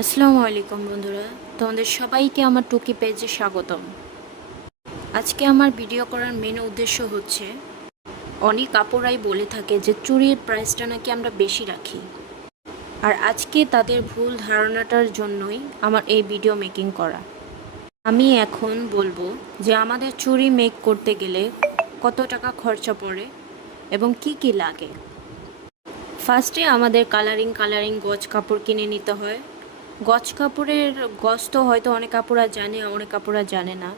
আসসালামু আলাইকুম বন্ধুরা, তোমাদের সবাইকে আমার টুকি পেজে স্বাগতম। আজকে আমার ভিডিও করার মেন উদ্দেশ্য হচ্ছে, অনেক আপুরাই বলে থাকে যে চুড়ির প্রাইসটা নাকি আমরা বেশি রাখি। আর আজকে তাদের ভুল ধারণাটার জন্যই আমার এই ভিডিও মেকিং করা। আমি এখন বলবো যে আমাদের চুড়ি মেক করতে গেলে কত টাকা খরচা পড়ে এবং কি কি লাগে। ফার্স্টে আমাদের কালারিং গজ কাপড় কিনে নিতে হয়। গজ কাপড়ের গজ তো হয়তো অনেক কাপড়া জানে, অনেক কাপড়া জানে না।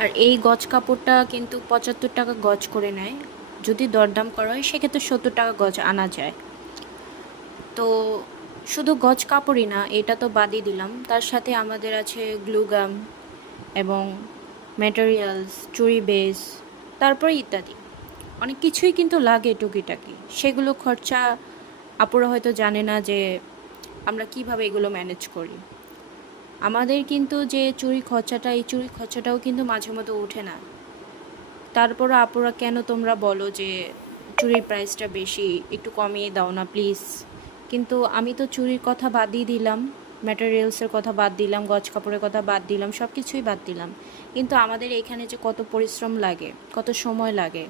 আর এই গজ কাপড়টা কিন্তু 75 টাকা গজ করে নেয়। যদি দরদাম করা হয় সেক্ষেত্রে 70 টাকা গজ আনা যায়। তো শুধু গজ কাপড়ই না, এটা তো বাদই দিলাম, তার সাথে আমাদের আছে গ্লুগাম এবং ম্যাটেরিয়ালস, চুড়ি বেস, তারপরে ইত্যাদি অনেক কিছুই কিন্তু লাগে টুকিটাকি। সেগুলো খরচা আপুরা হয়তো জানে না যে আমরা কিভাবে এগুলো ম্যানেজ করি। আমাদের কিন্তু যে চুড়ি খরচাটা, এই চুড়ি খরচাটাও কিন্তু মাঝে মধ্যে ওঠে না। তারপরও আপুরা কেন তোমরা বলো যে চুড়ির প্রাইসটা বেশি, একটু কমিয়ে দাও না প্লিজ। কিন্তু আমি তো চুড়ির কথা বাদই দিলাম, ম্যাটেরিয়ালসের কথা বাদ দিলাম, গজ কাপড়ের কথা বাদ দিলাম, সব কিছুই বাদ দিলাম। কিন্তু আমাদের এখানে যে কত পরিশ্রম লাগে, কত সময় লাগে,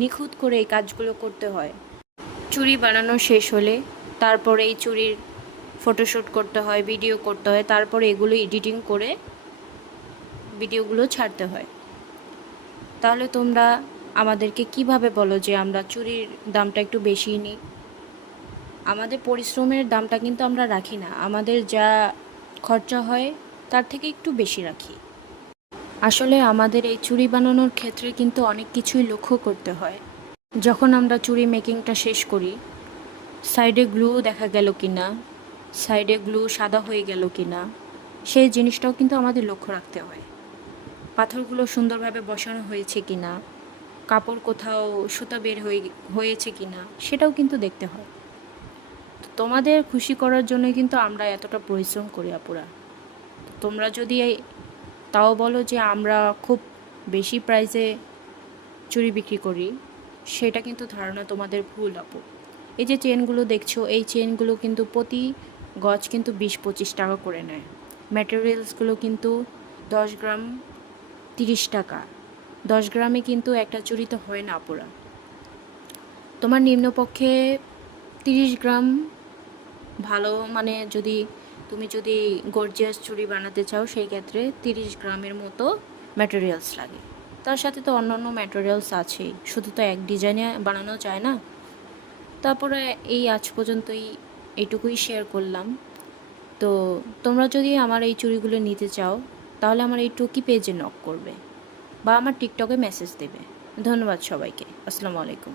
নিখুঁত করে এই কাজগুলো করতে হয়। চুড়ি বানানো শেষ হলে তারপরে এই চুড়ির ফটোশ্যুট করতে হয়, ভিডিও করতে হয়, তারপরে এগুলো এডিটিং করে ভিডিওগুলো ছাড়তে হয়। তাহলে তোমরা আমাদেরকে কিভাবে বলো যে আমরা চুড়ির দামটা একটু বেশিই নিই? আমাদের পরিশ্রমের দামটা কিন্তু আমরা রাখি না, আমাদের যা খরচা হয় তার থেকে একটু বেশি রাখি। আসলে আমাদের এই চুড়ি বানানোর ক্ষেত্রে কিন্তু অনেক কিছুই লক্ষ্য করতে হয়। যখন আমরা চুড়ি মেকিংটা শেষ করি, সাইডে গ্লু দেখা গেল কি না, সাইডে গ্লু সাদা হয়ে গেল কি না, সেই জিনিসটাও কিন্তু আমাদের লক্ষ্য রাখতে হয়। পাথরগুলো সুন্দরভাবে বসানো হয়েছে কি না, কাপড় কোথাও সুতা বের হয়েছে কি না, সেটাও কিন্তু দেখতে হয়। তো তোমাদের খুশি করার জন্য কিন্তু আমরা এতটা পরিশ্রম করি আপুরা। তোমরা যদি তাও বলো যে আমরা খুব বেশি প্রাইসে চুড়ি বিক্রি করি, সেটা কিন্তু ধারণা তোমাদের ভুল আপু। এই যে চেনগুলো দেখছো, এই চেনগুলো কিন্তু প্রতি গজ কিন্তু 20-25 টাকা করে নেয়। ম্যাটেরিয়ালসগুলো কিন্তু 10 গ্রাম 30 টাকা। 10 গ্রামে কিন্তু একটা চুড়িতে হয় না আপুরা। তোমার নিম্নপক্ষে 30 গ্রাম ভালো, মানে তুমি যদি গর্জিয়াস চুড়ি বানাতে চাও, সেই ক্ষেত্রে 30 গ্রামের মতো ম্যাটেরিয়ালস লাগে। তার সাথে তো অন্যান্য ম্যাটেরিয়ালস আছেই, শুধু তো এক ডিজাইনে বানানো যায় না। তারপরে এই আজ পর্যন্তই এইটুকুই শেয়ার করলাম। তো তোমরা যদি আমার এই চুড়িগুলো নিতে চাও, তাহলে আমার এই টুকি পেজে নক করবে বা আমার টিকটকে মেসেজ দেবে। ধন্যবাদ সবাইকে। আসসালামু আলাইকুম।